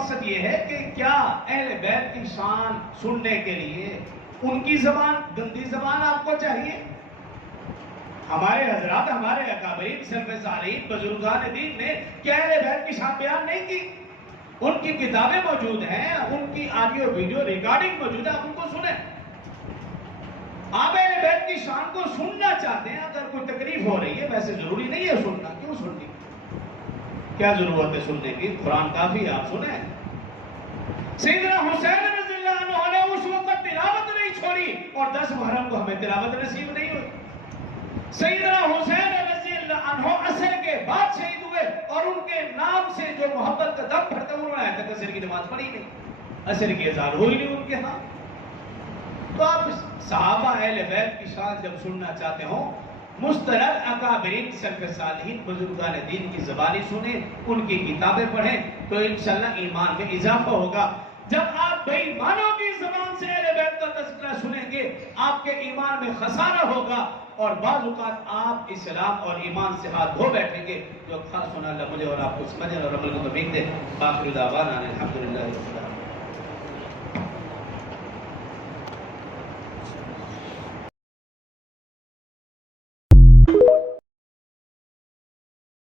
مقصد یہ ہے کہ کیا اہل بیت کی شان سننے کے لیے ان کی زبان، گندی زبان آپ کو چاہیے؟ ہمارے حضرات، ہمارے اکابرین، سلف صالحین، بزرگان دین نے کیا اہل بیت کی شان بیان نہیں کی؟ ان کی کتابیں موجود ہیں، ان کی آڈیو ویڈیو ریکارڈنگ موجود ہے، آپ ان کو سنیں۔ آپ اہل بیت کی شان کو سننا چاہتے ہیں، اگر کوئی تکلیف ہو رہی ہے، ویسے ضروری نہیں ہے سننا، کیوں سننی؟ کیا ضرورت ہے سننے کی؟ قرآن کافی ہے، آپ سنیں۔ سیدنا حسین رضی اللہ عنہ نے اس وقت تلاوت نہیں چھوڑی اور 10 محرم کو ہمیں تلاوت نصیب نہیں ہوئی۔ سیدنا حسین رضی اللہ عنہ عصر کے بعد شہید ہوئے اور ان کے نام سے جو محبت کا دم بھرتا انہوں نے آج تک عصر کی نماز پڑھی نہیں، عصر کی اذان ہوئی نہیں ان کے ہاں۔ تو آپ صحابہ اہل بیت کی شان جب سننا چاہتے ہوں، مستند اکابرین، سلف صالحین، بزرگان دین کی زبانی سنیں، ان کی کتابیں پڑھیں، تو انشاءاللہ ایمان میں اضافہ ہوگا۔ جب آپ بے ایمانوں کی زبان سے اہل بیت کا تذکرہ سنیں گے، آپ کے ایمان میں خسارہ ہوگا اور بعض اوقات آپ اسلام اور ایمان سے ہاتھ دھو بیٹھیں گے۔ جو خاص سنا اللہ مجھے اور آپ کو سمجھیں اور عمل کو توفیق دے۔ آخر دعوانا الحمدللہ۔